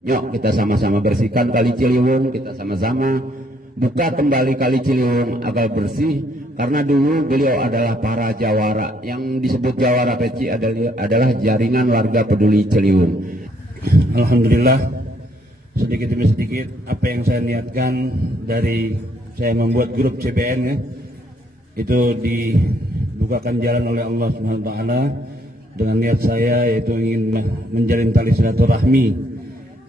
Yuk kita sama-sama bersihkan Kali Ciliwung, kita sama-sama buka kembali Kali Ciliwung agar bersih. Karena dulu beliau adalah para jawara, yang disebut jawara peci adalah jaringan warga peduli Ciliwung. Alhamdulillah, sedikit demi sedikit apa yang saya niatkan dari saya membuat grup CBN ya, itu dibukakan jalan oleh Allah Subhanahu wa taala dengan niat saya yaitu ingin menjalin tali silaturahmi.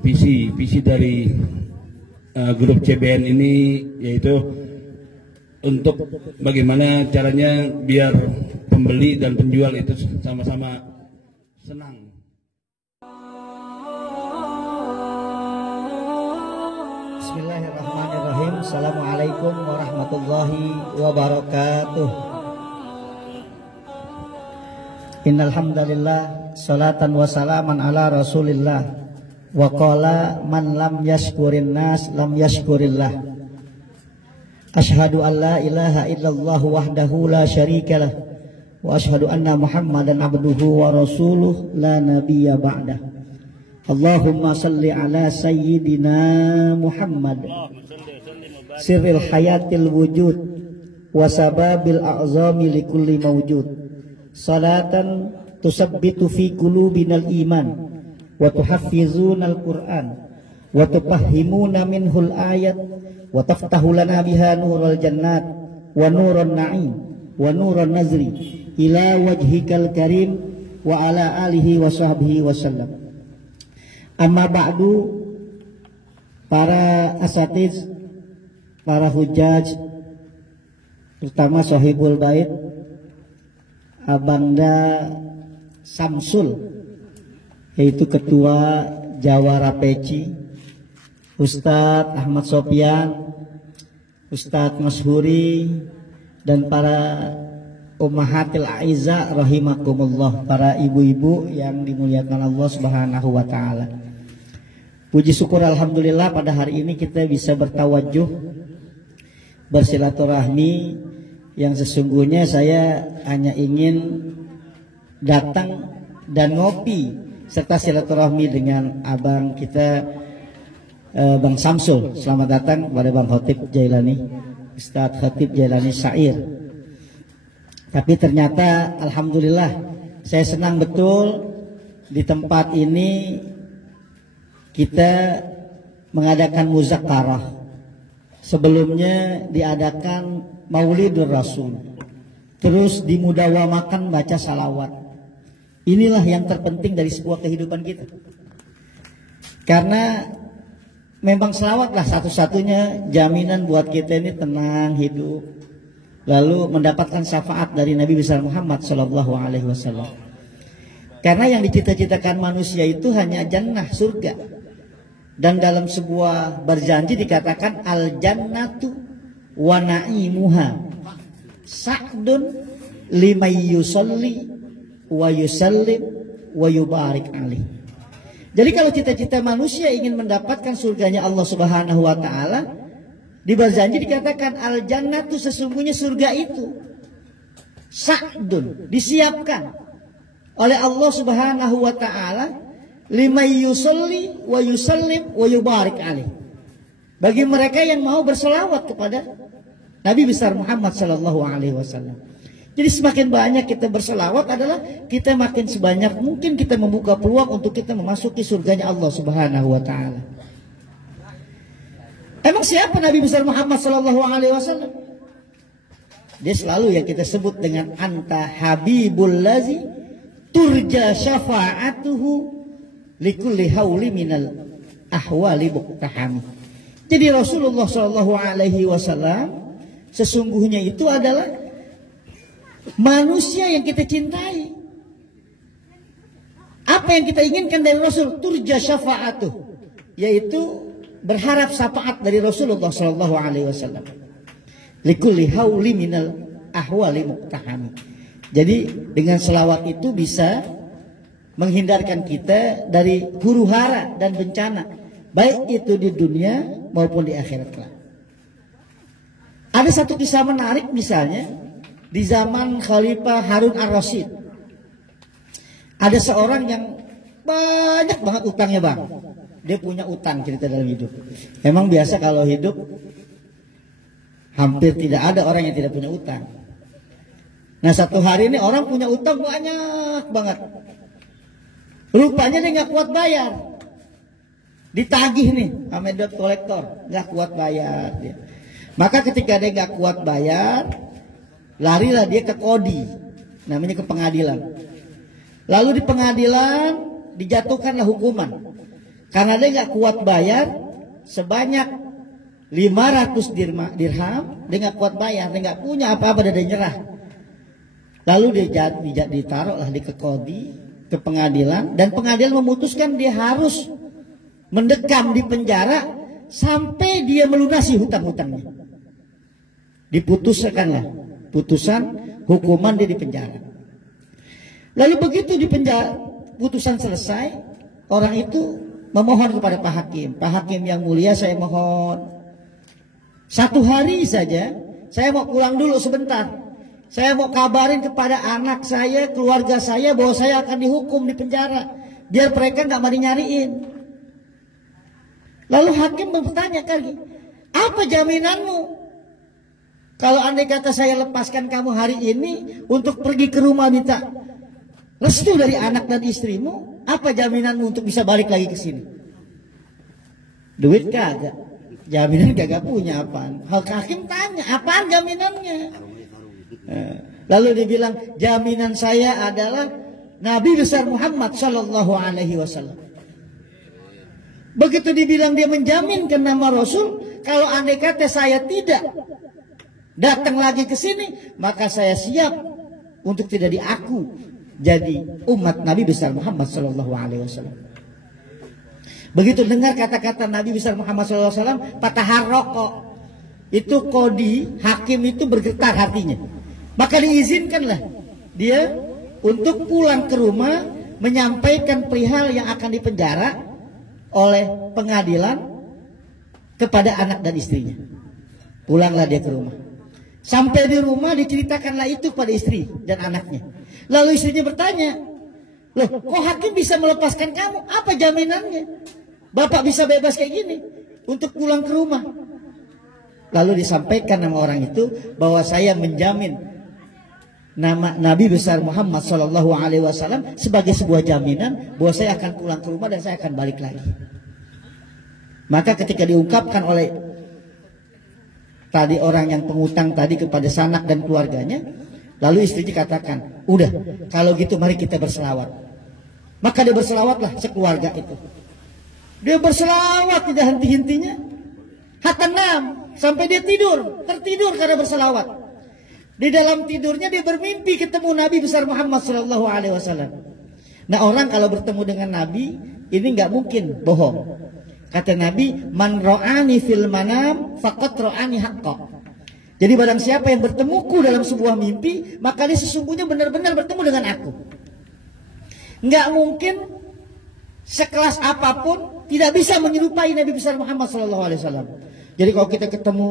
Visi dari grup CBN ini yaitu untuk bagaimana caranya biar pembeli dan penjual itu sama-sama senang. Bismillahirrahmanirrahim. Assalamualaikum warahmatullahi wabarakatuh. Innal hamdalillah, salatan wa salaman ala Rasulillah. Wa qala man lam yashkurin nas lam yashkurillah. Asyhadu an la ilaha illallah wahdahu la syarikalah wa asyhadu anna Muhammadan abduhu wa rasuluh la nabiyya ba'dah. Allahumma salli ala sayyidina Muhammad sirril hayatil wujud wa sababil a'zami likulli mawjud. Salatan tusabbitu fi qulubinal iman wa tuhaffizuna al-Qur'an wa tufahhimuna minhul ayat wa taftahu lana biha nurul jannat wa nurun na'im wa nurun nazri ila wajhikal karim wa ala alihi wa sahbihi wa sallam. Amma ba'du, para asatiz, para hujaj, terutama sahibul bait Abangda Samsul, yaitu ketua Jawara Peci, Ustadz Ahmad Sofyan, Ustadz Mashuri, dan para ummahatil aiza rahimakumullah, para ibu-ibu yang dimuliakan Allah Subhanahu wa taala. Puji syukur alhamdulillah pada hari ini kita bisa bertawajuh bersilaturahmi, yang sesungguhnya saya hanya ingin datang dan ngopi serta silaturahmi dengan abang kita Bang Samsul. Selamat datang kepada Bang Khatib Jailani, Ustadz Khatib Jailani Syair. Tapi ternyata alhamdulillah saya senang betul di tempat ini kita mengadakan muzakarah. Sebelumnya diadakan Maulidur Rasul, terus dimudawamakan baca salawat. Inilah yang terpenting dari sebuah kehidupan kita, karena memang selawatlah satu-satunya jaminan buat kita ini tenang hidup, lalu mendapatkan syafaat dari Nabi besar Muhammad Sallallahu Alaihi Wasallam. Karena yang dicita-citakan manusia itu hanya jannah, surga. Dan dalam sebuah berjanji dikatakan al jannatu wa na'imuha sa'dun limay yusalli wa yusallim wa yubarik alaih. Jadi kalau cita-cita manusia ingin mendapatkan surganya Allah Subhanahu wa taala, di berjanji dikatakan al jannatu, sesungguhnya surga itu sa'dun, disiapkan oleh Allah Subhanahu wa taala limay yusalli wa yusallim wa yubarik alaih, bagi mereka yang mau berselawat kepada Nabi besar Muhammad sallallahu alaihi wasallam. Jadi semakin banyak kita berselawat adalah kita makin sebanyak mungkin kita membuka peluang untuk kita memasuki surganya Allah Subhanahu wa taala. Emang siapa Nabi besar Muhammad sallallahu alaihi wasallam? Dia selalu yang kita sebut dengan anta habibul lazi turja syafa'atuhu likulli hauli minal ahwali muqtaham. Jadi Rasulullah sallallahu alaihi wasallam sesungguhnya itu adalah manusia yang kita cintai. Apa yang kita inginkan dari Rasul? Turja syafa'atuh, yaitu berharap syafaat dari Rasulullah sallallahu alaihi wasallam. Likulli hauli minal ahwali muqtaham. Jadi dengan selawat itu bisa menghindarkan kita dari huru hara dan bencana, baik itu di dunia maupun di akhirat kelak. Ada satu kisah menarik, misalnya di zaman Khalifah Harun ar-Rasyid, ada seorang yang banyak banget utangnya bang. dia punya utang cerita dalam hidup. Emang biasa kalau hidup hampir tidak ada orang yang tidak punya utang. Nah satu hari ini orang punya utang banyak banget. Rupanya dia nggak kuat bayar. Ditagih nih sama debt collector, nggak kuat bayar dia. Maka ketika dia nggak kuat bayar, larilah dia ke kodi, namanya ke pengadilan. Lalu di pengadilan dijatuhkanlah hukuman. Karena dia nggak kuat bayar sebanyak 500 dirham, dia nggak kuat bayar, dia nggak punya apa-apa, dia nyerah. Lalu dia ditaruhlah di kodi, ke pengadilan, dan pengadilan memutuskan dia harus mendekam di penjara sampai dia melunasi hutang-hutangnya. Diputuskanlah putusan hukuman dia di penjara. Lalu begitu di penjara putusan selesai, orang itu memohon kepada Pak Hakim. Pak Hakim yang mulia, saya mohon 1 hari saja, saya mau pulang dulu sebentar. Saya mau kabarin kepada anak saya, keluarga saya bahwa saya akan dihukum di penjara, biar mereka nggak mari nyariin. Lalu hakim bertanya lagi, apa jaminanmu? Kalau andai kata saya lepaskan kamu hari ini untuk pergi ke rumah minta restu dari anak dan istrimu, apa jaminanmu untuk bisa balik lagi ke sini? Duit kagak, jaminan kagak punya apaan. Hakim tanya, apaan jaminannya? Lalu dia bilang, jaminan saya adalah Nabi besar Muhammad Sallallahu Alaihi Wasallam. Begitu dibilang dia menjaminkan nama Rasul, kalau andai kata saya tidak datang lagi ke sini, maka saya siap untuk tidak diaku jadi umat Nabi besar Muhammad Sallallahu Alaihi Wasallam. Begitu dengar kata-kata Nabi besar Muhammad Sallallahu Alaihi Wasallam, pataharroko, itu kodi hakim itu bergetar hatinya. Maka diizinkanlah dia untuk pulang ke rumah menyampaikan perihal yang akan dipenjara oleh pengadilan kepada anak dan istrinya. Pulanglah dia ke rumah. Sampai di rumah diceritakanlah itu pada istri dan anaknya. Lalu istrinya bertanya, loh kok hakim bisa melepaskan kamu? Apa jaminannya? Bapak bisa bebas kayak gini untuk pulang ke rumah. Lalu disampaikan nama orang itu bahwa saya menjamin nama Nabi besar Muhammad Sallallahu Alaihi Wasallam sebagai sebuah jaminan bahwa saya akan pulang ke rumah dan saya akan balik lagi. Maka ketika diungkapkan oleh tadi orang yang pengutang tadi kepada sanak dan keluarganya, lalu istrinya katakan, udah kalau gitu mari kita berselawat. Maka dia berselawatlah sekeluarga itu. Dia berselawat tidak henti-hentinya, hatta 6 sampai dia tertidur karena berselawat. Di dalam tidurnya dia bermimpi ketemu Nabi besar Muhammad Sallallahu Alaihi Wasallam. Nah orang kalau bertemu dengan Nabi ini nggak mungkin bohong. Kata Nabi, man ro'ani fil manam faqad ro'ani haqqa. Jadi barang siapa yang bertemuku dalam sebuah mimpi, maka dia sesungguhnya benar-benar bertemu dengan aku. Nggak mungkin sekelas apapun tidak bisa menyerupai Nabi besar Muhammad Sallallahu Alaihi Wasallam. Jadi kalau kita ketemu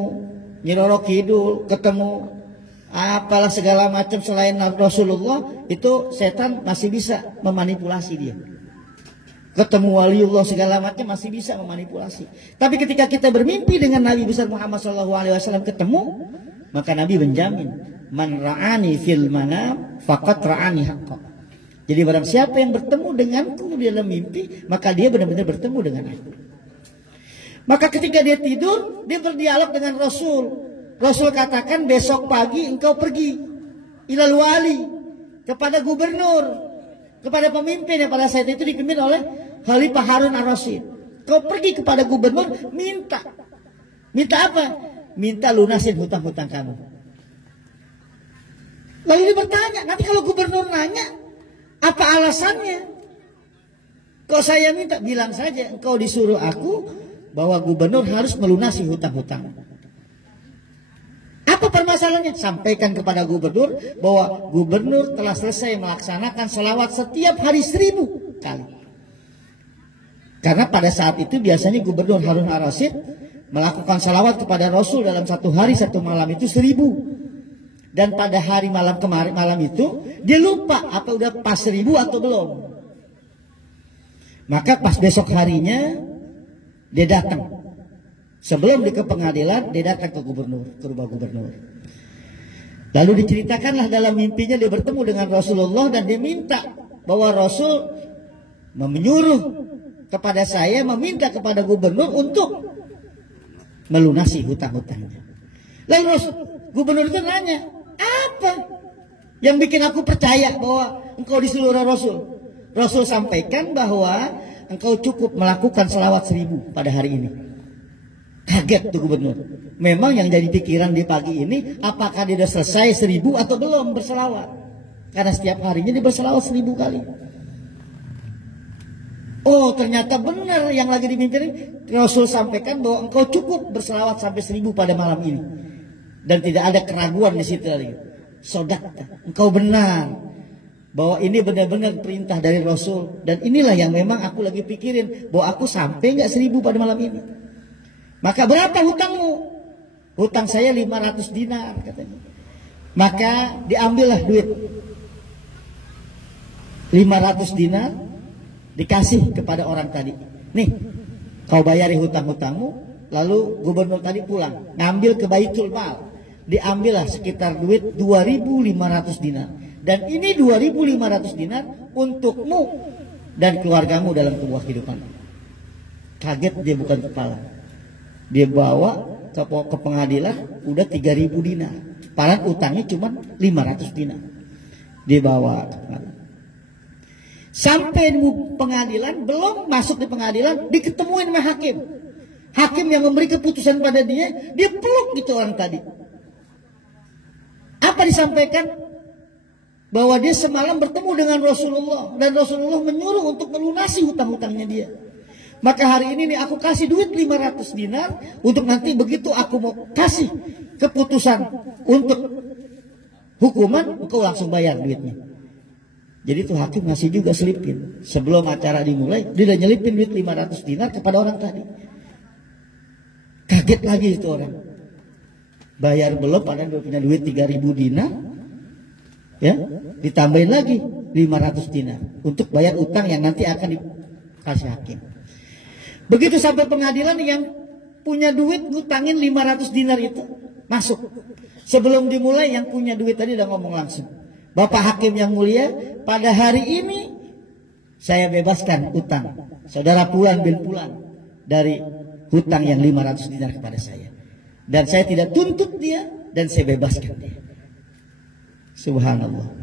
Nyi Roro Kidul, ketemu apalah segala macam selain Rasulullah, itu setan masih bisa memanipulasi dia. Ketemu waliullah segala macam masih bisa memanipulasi. Tapi ketika kita bermimpi dengan Nabi besar Muhammad SAW ketemu, maka Nabi menjamin, man ra'ani fil manam faqad ra'ani haqqa. Jadi barang siapa yang bertemu denganku di dalam mimpi, maka dia benar-benar bertemu dengan aku. Maka ketika dia tidur, dia berdialog dengan Rasul. Rasul katakan besok pagi engkau pergi ilal wali, kepada gubernur, kepada pemimpin yang pada saat itu dipimpin oleh Khalifah Harun ar-Rasyid. Kau pergi kepada gubernur, minta apa? Minta lunasin hutang-hutang kamu. Lalu dia bertanya, nanti kalau gubernur nanya, apa alasannya? Kok saya minta? Bilang saja engkau disuruh aku bahwa gubernur harus melunasi hutang-hutang. Apa permasalahannya? Sampaikan kepada gubernur bahwa gubernur telah selesai melaksanakan selawat setiap hari 1000 kali. Karena pada saat itu biasanya gubernur Harun ar-Rasyid melakukan selawat kepada Rasul dalam 1 hari 1 malam itu 1000. Dan pada hari malam itu dia lupa apa udah pas 1000 atau belum. Maka pas besok harinya Dia datang. Sebelum dia ke pengadilan, dia datang ke gubernur, ke rumah gubernur. Lalu diceritakanlah dalam mimpinya dia bertemu dengan Rasulullah dan dia minta bahwa Rasul menyuruh kepada saya, meminta kepada gubernur untuk melunasi hutang-hutangnya. Lalu gubernur itu nanya, apa yang bikin aku percaya bahwa engkau disuruh Rasul? Rasul sampaikan bahwa engkau cukup melakukan selawat 1000 pada hari ini. Kaget tuh gubernur. Memang yang jadi pikiran di pagi ini, apakah dia sudah selesai 1000 atau belum berselawat? Karena setiap harinya dia berselawat 1000 kali. Oh, ternyata benar yang lagi dimimpikan. Rasul sampaikan bahwa engkau cukup berselawat sampai 1000 pada malam ini. Dan tidak ada keraguan di situ lagi. Sodaqta, engkau benar bahwa ini benar-benar perintah dari Rasul. Dan inilah yang memang aku lagi pikirin, bahwa aku sampai nggak 1000 pada malam ini. Maka berapa hutangmu? Hutang saya 500 dinar katanya. Maka diambillah duit 500 dinar, dikasih kepada orang tadi. Nih, kau bayari hutang-hutangmu. Lalu gubernur tadi pulang, ngambil ke Baitul Mal. Diambillah sekitar duit 2.500 dinar. Dan ini 2.500 dinar untukmu dan keluargamu dalam sebuah kehidupan. Kaget dia bukan kepala. Dia bawa ke pengadilan udah 3.000 dinar. Padahal utangnya cuma 500 dinar. Dia bawa ke pengadilan. Sampai di pengadilan, belum masuk di pengadilan, diketemuin sama hakim. Hakim yang memberi keputusan pada dia peluk gitu orang tadi. Apa disampaikan? Bahwa dia semalam bertemu dengan Rasulullah dan Rasulullah menyuruh untuk melunasi hutang-hutangnya dia. Maka hari ini nih aku kasih duit 500 dinar untuk nanti begitu aku mau kasih keputusan untuk hukuman, engkau langsung bayar duitnya. Jadi tuh hakim ngasih juga selipin. Sebelum acara dimulai, dia udah nyelipin duit 500 dinar kepada orang tadi. Kaget lagi itu orang. Bayar belum, padahal dia punya duit 3.000 dinar. Ya, ditambahin lagi 500 dinar untuk bayar utang yang nanti akan dikasih hakim. Begitu sampai pengadilan, yang punya duit ngutangin 500 dinar itu masuk. Sebelum dimulai yang punya duit tadi udah ngomong langsung, Bapak Hakim yang mulia, pada hari ini saya bebaskan utang saudara Fulan bin Fulan dari hutang yang 500 dinar kepada saya. Dan saya tidak tuntut dia dan saya bebaskan dia. Subhanallah.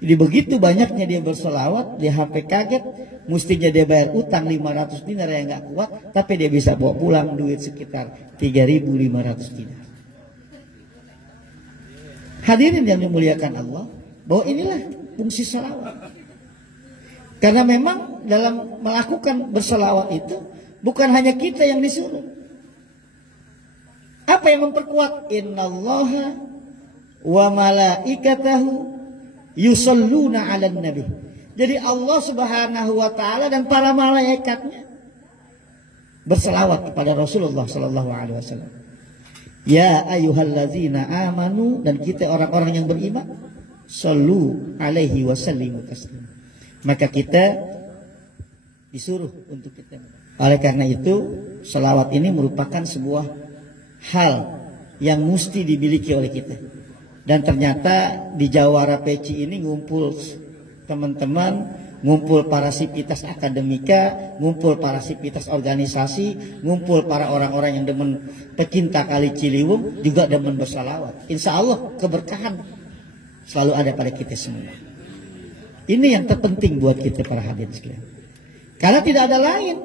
Jadi begitu banyaknya dia berselawat, dia sampai kaget. Mestinya dia bayar utang 500 dinar yang gak kuat, tapi dia bisa bawa pulang duit sekitar 3.500 dinar. Hadirin yang dimuliakan Allah, bahwa inilah fungsi salawat. Karena memang dalam melakukan berselawat itu bukan hanya kita yang disuruh. Apa yang memperkuat? Innallaha wa malaikatahu yusalluna 'alan nabi. Jadi Allah Subhanahu wa taala dan para malaikatnya berselawat kepada Rasulullah sallallahu alaihi wasallam. Ya ayyuhallazina amanu, dan kita orang-orang yang beriman, sallu alaihi wasallimu taslima. Maka kita disuruh untuk kita. Oleh karena itu, selawat ini merupakan sebuah hal yang mesti dimiliki oleh kita. Dan ternyata di Jawara Peci ini ngumpul teman-teman, ngumpul para sivitas akademika, ngumpul para sivitas organisasi, ngumpul para orang-orang yang demen pecinta Kali Ciliwung, juga demen bersalawat. Insya Allah keberkahan selalu ada pada kita semua. Ini yang terpenting buat kita para hadirin sekalian. Karena tidak ada lain.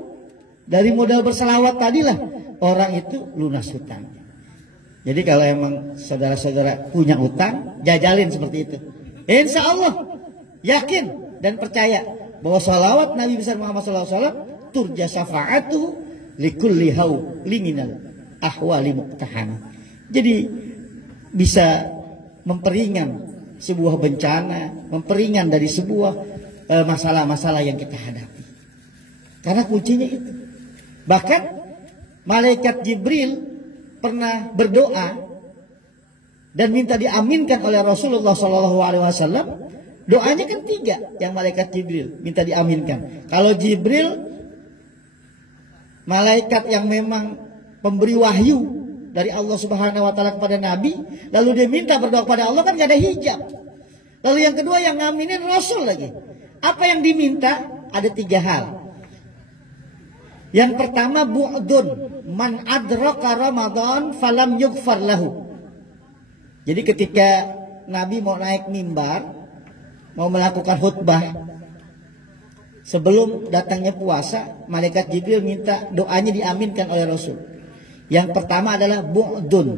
Dari modal bersalawat tadilah orang itu lunas hutangnya. Jadi kalau emang saudara-saudara punya utang, jajalin seperti itu. Insya Allah yakin dan percaya bahwa salawat Nabi besar Muhammad SAW turja syafa'atuhu likulli hauli minal ahwali muqtahana. Jadi bisa memperingan sebuah bencana, memperingan dari sebuah masalah-masalah yang kita hadapi. Karena kuncinya itu. Bahkan malaikat Jibril pernah berdoa dan minta diaminkan oleh Rasulullah SAW. Doanya kan 3 yang malaikat Jibril minta diaminkan. Kalau Jibril malaikat yang memang pemberi wahyu dari Allah Subhanahu wa taala kepada Nabi, lalu dia minta berdoa kepada Allah, kan gak ada hijab. Lalu yang kedua yang ngaminin Rasul lagi. Apa yang diminta? Ada 3 hal. Yang pertama, bu'dun man adraka Ramadan falam yughfar lahu. Jadi ketika Nabi mau naik mimbar, mau melakukan khutbah, sebelum datangnya puasa, malaikat Jibril minta doanya diaminkan oleh Rasul. Yang pertama adalah bu'dun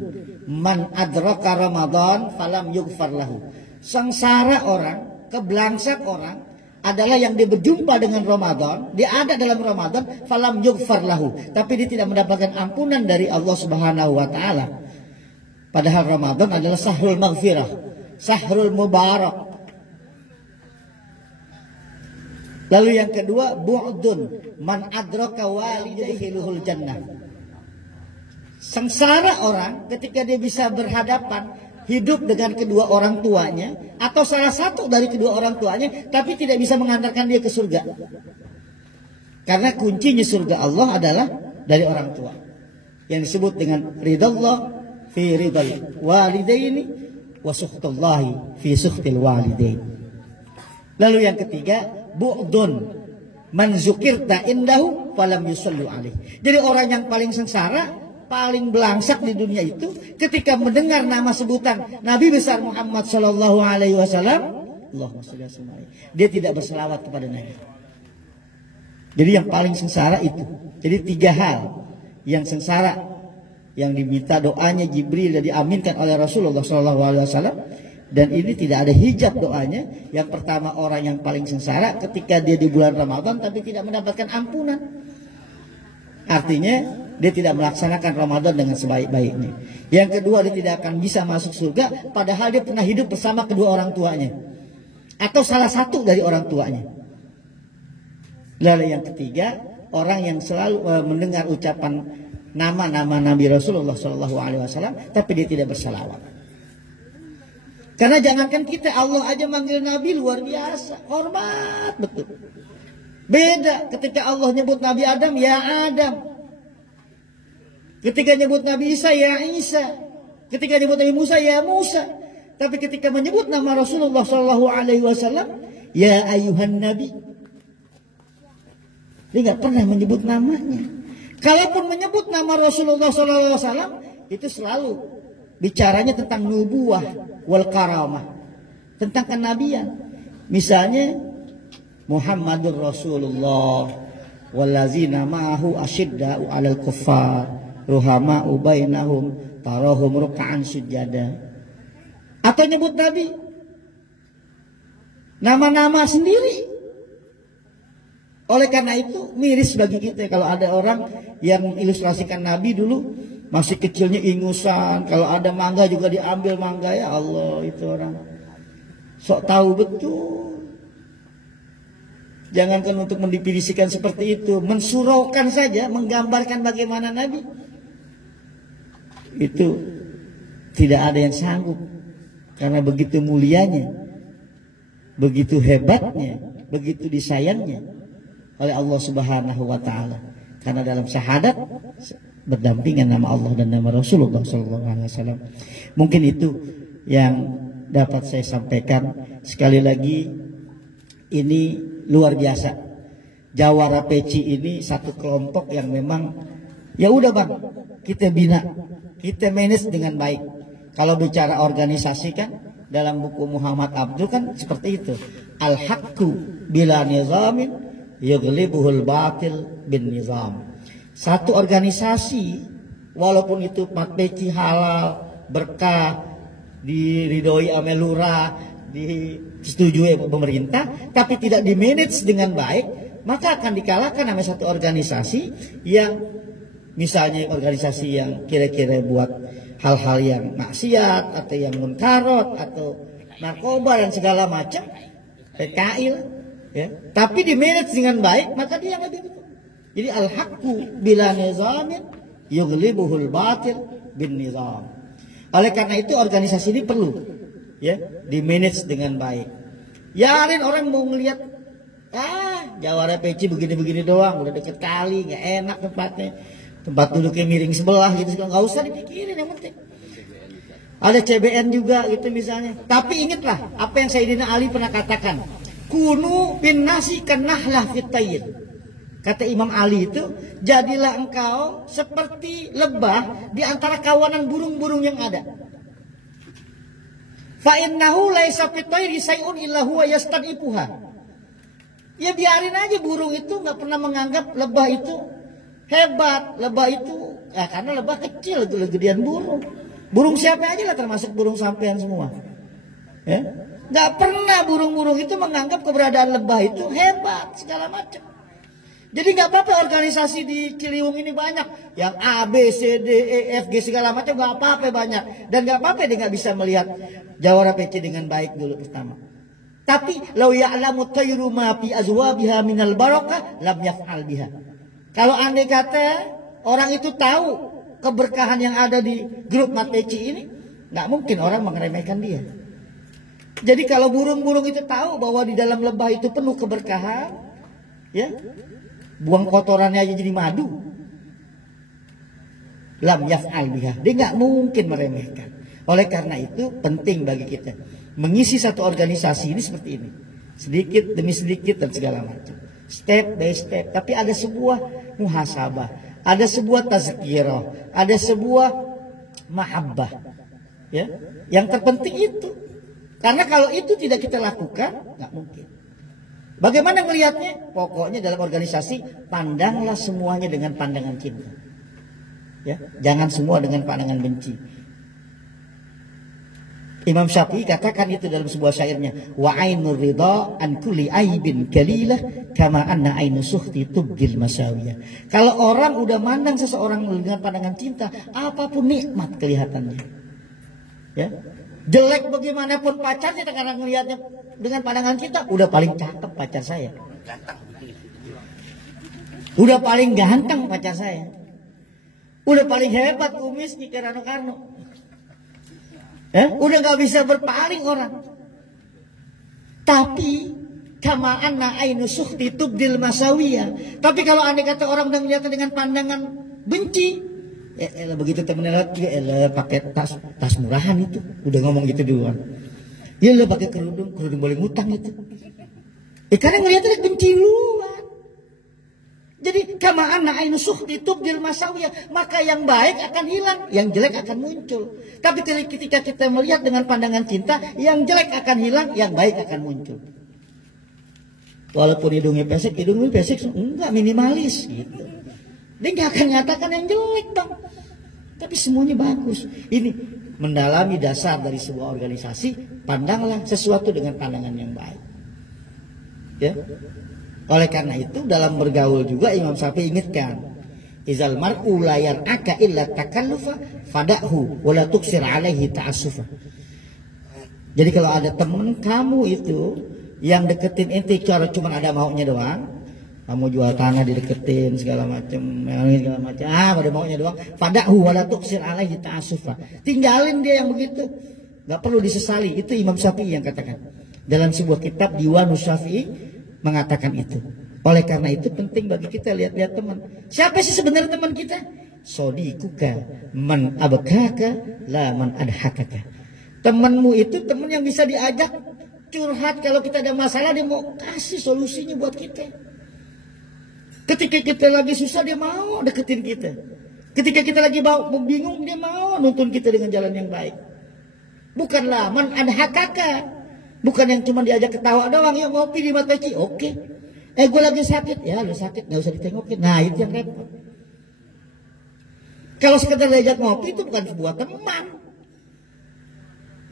man adraka Ramadan falam yughfar lahu. Sengsara orang, keblangsak orang adalah yang dia berjumpa dengan Ramadan, dia ada dalam Ramadan, falam yughfar lahu, tapi dia tidak mendapatkan ampunan dari Allah Subhanahu wa taala. Padahal Ramadan adalah sahrul maghfirah, sahrul mubarak. Lalu yang kedua, bu'dun man adraka walidayhi luhul jannah. Sengsara orang ketika dia bisa berhadapan hidup dengan kedua orang tuanya atau salah satu dari kedua orang tuanya, tapi tidak bisa mengantarkan dia ke surga. Karena kuncinya surga Allah adalah dari orang tua, yang disebut dengan ridallah fi ridal walidaini wa sukhtullahi fi sukhtil walidain. Lalu yang ketiga, bu'dun man zukirta indahu falam yusallu alaih. Jadi orang yang paling sengsara, paling belangsak di dunia itu ketika mendengar nama sebutan Nabi besar Muhammad sallallahu alaihi wasallam, Allahumma shalli alaihi, dia tidak berselawat kepada Nabi. Jadi yang paling sengsara itu. Jadi 3 hal yang sengsara, yang diminta doanya Jibril dan diaminkan oleh Rasulullah sallallahu alaihi wasallam, dan ini tidak ada hijab doanya. Yang pertama, orang yang paling sengsara ketika dia di bulan Ramadan tapi tidak mendapatkan ampunan. Artinya dia tidak melaksanakan Ramadan dengan sebaik-baiknya. Yang kedua, dia tidak akan bisa masuk surga padahal dia pernah hidup bersama kedua orang tuanya atau salah satu dari orang tuanya. Lalu yang ketiga, orang yang selalu mendengar ucapan nama-nama Nabi Rasulullah SAW tapi dia tidak bersalawat. Karena jangankan kita, Allah aja manggil Nabi luar biasa, hormat betul. Beda ketika Allah nyebut Nabi Adam, ya Adam. Ketika nyebut Nabi Isa, ya Isa. Ketika nyebut Nabi Musa, ya Musa. Tapi ketika menyebut nama Rasulullah SAW, ya ayuhan Nabi, dia nggak pernah menyebut namanya. Kalaupun menyebut nama Rasulullah SAW, itu selalu bicaranya tentang nubuwah wal karamah, tentang kenabian. Misalnya Muhammadur Rasulullah wallazina ma'ahu asyidda'u 'alal kuffar ruhama'u bainahum tarahum ruk'an sujada. Atau nyebut Nabi nama-nama sendiri. Oleh karena itu miris bagi kita kalau ada orang yang mengilustrasikan Nabi dulu masih kecilnya ingusan, kalau ada mangga juga diambil mangga. Ya Allah, itu orang sok tahu betul. Jangankan untuk mendefinisikan seperti itu, mensuraukan saja, menggambarkan bagaimana Nabi, itu tidak ada yang sanggup. Karena begitu mulianya, begitu hebatnya, begitu disayangnya oleh Allah Subhanahu wa taala. Karena dalam syahadat berdampingan nama Allah dan nama Rasulullah SAW. Mungkin itu yang dapat saya sampaikan. Sekali lagi, ini luar biasa. Jawara Peci ini satu kelompok yang memang, ya udah bang, kita bina, kita manage dengan baik. Kalau bicara organisasi kan, dalam buku Muhammad Abdul kan seperti itu. Al-haqqu bila nizamin yaghlibuhul batil bin nizam. Satu organisasi, walaupun itu Peci halal, berkah, diridhoi ame lurah, disetujui pemerintah, tapi tidak dimanage dengan baik, maka akan dikalahkan sama satu organisasi yang misalnya organisasi yang kira-kira buat hal-hal yang maksiat atau yang munkarot atau narkoba dan segala macam, PKI lah, ya. Tapi dimanage dengan baik, maka dia lebih betul. Jadi al-haqqu bila nizamin yughlibuhul batil bin nizam. Oleh karena itu organisasi ini perlu, ya, dimanage dengan baik. Yarin orang mau ngelihat Jawara peci begini-begini doang, udah deket kali, nggak enak tempatnya, tempat duduknya miring sebelah gitu, nggak usah dipikirin, yang penting. Ada CBN juga gitu misalnya. Tapi ingatlah apa yang Sayyidina Ali pernah katakan, kunu bin nasi kanahlah fit tayr. Kata Imam Ali itu, jadilah engkau seperti lebah di antara kawanan burung-burung yang ada. Fa innahu laisa fit tayri sayun illa huwa yastadifuha. Ya biarin aja, burung itu nggak pernah menganggap lebah itu hebat. Lebah itu, karena lebah kecil, itu gedean burung. Burung siapa aja lah, termasuk burung sampean semua. Ya, nggak pernah burung-burung itu menganggap keberadaan lebah itu hebat segala macam. Jadi nggak apa-apa organisasi di Ciliwung ini banyak, yang A, B, C, D, E, F, G segala macam, nggak apa-apa banyak. Dan nggak apa-apa dia nggak bisa melihat Jawara PC dengan baik dulu pertama. Tapi lau ya'lamu tayru ma fi azwabiha minal barakah lam yaf'al biha. Kalau andai kata orang itu tahu keberkahan yang ada di grup Mateci ini, nggak mungkin orang meremehkan dia. Jadi kalau burung-burung itu tahu bahwa di dalam lebah itu penuh keberkahan, ya, buang kotorannya aja jadi madu, lam yaf'al biha, dia nggak mungkin meremehkan. Oleh karena itu penting bagi kita mengisi satu organisasi ini seperti ini, sedikit demi sedikit dan segala macam, step by step. Tapi ada sebuah muhasabah, ada sebuah tazkirah, ada sebuah mahabbah, ya. Yang terpenting itu, karena kalau itu tidak kita lakukan, nggak mungkin. Bagaimana melihatnya? Pokoknya dalam organisasi pandanglah semuanya dengan pandangan cinta, ya. Jangan semua dengan pandangan benci. Imam Syafi'i katakan itu dalam sebuah syairnya, wa ainur ridha an kulli aibin kalilah kama anna ainu suhti tubdil masawiyah. Kalau orang udah mandang seseorang dengan pandangan cinta, apapun nikmat kelihatannya, ya. Jelek bagaimanapun pacarnya, karena melihatnya dengan pandangan cinta, udah paling cakep pacar saya, udah paling ganteng pacar saya, udah paling hebat kumisnya kayak Rano Karno. Udah gak bisa berpaling orang. Tapi kama anna ainu sukhti tubdil masawiyah. Tapi kalau andai kata orang udah melihat dengan pandangan benci, begitu temennya lihat, pakai tas murahan itu, udah ngomong gitu duluan. Ya lo pakai kerudung boleh ngutang itu. Karena ngelihatnya benci luar. Jadi kama anna ainu sukhti tubdil masawiyah, maka yang baik akan hilang, yang jelek akan muncul. Tapi ketika kita melihat dengan pandangan cinta, yang jelek akan hilang, yang baik akan muncul. Walaupun hidungnya pesek enggak, minimalis gitu. Dia nggak akan nyatakan yang jelek bang, tapi semuanya bagus. Ini mendalami dasar dari sebuah organisasi. Pandanglah sesuatu dengan pandangan yang baik, ya. Oleh karena itu dalam bergaul juga Imam Syafi'i ingatkan, izal mar'u la yar'aka illa takallufa fada'hu wa la tuksir alaihi ta'assufa. Jadi kalau ada teman kamu itu yang deketin ente cara cuma ada maunya doang, kamu jual tanah dideketin segala macam, ada maunya doang, fada'hu wa la tuksir alaihi ta'assufa. Tinggalin dia yang begitu, enggak perlu disesali. Itu Imam Syafi'i yang katakan dalam sebuah kitab Diwanus Syafi'i, mengatakan itu. Oleh karena itu penting bagi kita lihat-lihat teman. Siapa sih sebenarnya teman kita? Sodikuka man abkaka la man adhakaka. Temanmu itu teman yang bisa diajak curhat kalau kita ada masalah, dia mau kasih solusinya buat kita. Ketika kita lagi susah, dia mau deketin kita. Ketika kita lagi bingung, dia mau nuntun kita dengan jalan yang baik. Bukanlah man adhakaka, bukan yang cuma diajak ketawa doang, ya ngopi di Mateci, oke. Gue lagi sakit, ya lu sakit, nggak usah ditengokin. Nah itu yang repot. Kalau sekedar diajak ngopi itu bukan sebuah teman.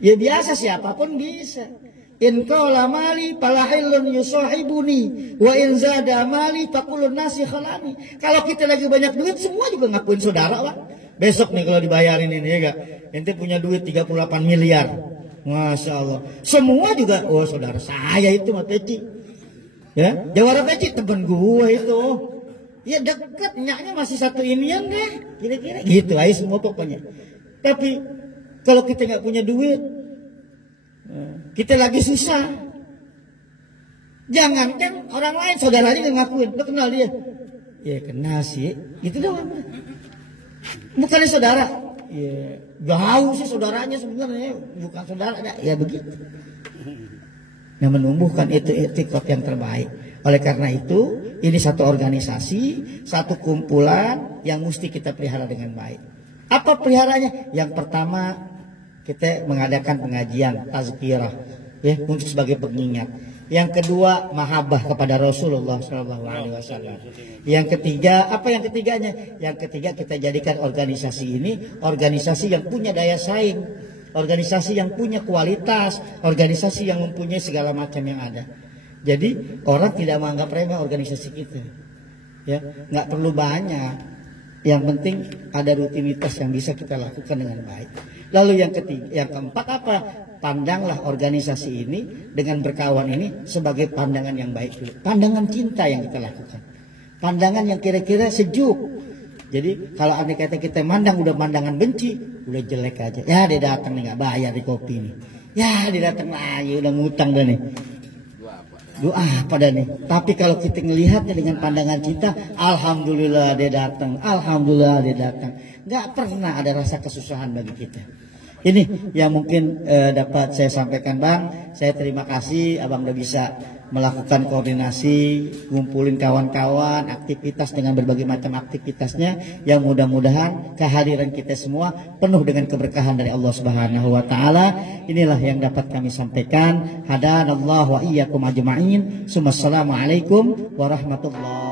Ya biasa, siapapun bisa. In qala mali falahilun yusahibuni wa in zada mali faqulun nasi khalani. Kalau kita lagi banyak duit, semua juga ngakuin saudara lah. Besok nih kalau dibayarin ini ya gak, ente punya duit 38 miliar. Masya Allah, semua juga, oh saudara saya itu Mateci, ya, Jawara Peci teman gue itu, ya dekat, nyaknya masih satu inian deh, kira-kira gitu aja semua pokoknya. Tapi kalau kita nggak punya duit, kita lagi susah, Jangankan orang lain, saudaranya yang ngakuin, lo kenal dia? Ya kenal sih, gitu doang. Bukannya saudara, ya jauh sih saudaranya sebenarnya, bukan saudara, ya begitu. Yang menumbuhkan itu etikot yang terbaik. Oleh karena itu, ini satu organisasi, satu kumpulan yang mesti kita pelihara dengan baik. Apa peliharanya? Yang pertama, kita mengadakan pengajian tazkirah, ya, untuk sebagai pengingat. Yang kedua, mahabbah kepada Rasulullah SAW. Yang ketiga, apa yang ketiganya? Yang ketiga, kita jadikan organisasi ini organisasi yang punya daya saing, organisasi yang punya kualitas, organisasi yang mempunyai segala macam yang ada. Jadi orang tidak menganggap remeh organisasi kita, ya, nggak perlu banyak. Yang penting ada rutinitas yang bisa kita lakukan dengan baik. Lalu yang ketiga, yang keempat apa? Pandanglah organisasi ini dengan berkawan ini sebagai pandangan yang baik dulu. Pandangan cinta yang kita lakukan. Pandangan yang kira-kira sejuk. Jadi kalau andai kata kita mandang udah pandangan benci, udah jelek aja. Ya dia datang nih nggak bayar di kopi nih. Ya dia datang lagi udah ngutang dah nih. Doa pada nih. Tapi kalau kita ngelihatnya dengan pandangan cinta, alhamdulillah dia datang, alhamdulillah dia datang. Gak pernah ada rasa kesusahan bagi kita. Ini yang mungkin dapat saya sampaikan, Bang. Saya terima kasih Abang udah bisa melakukan koordinasi, ngumpulin kawan-kawan, aktivitas dengan berbagai macam aktivitasnya, yang mudah-mudahan kehadiran kita semua penuh dengan keberkahan dari Allah Subhanahu wa taala. Inilah yang dapat kami sampaikan. Hadanallahu wa iyyakum ajma'in. Assalamualaikum warahmatullahi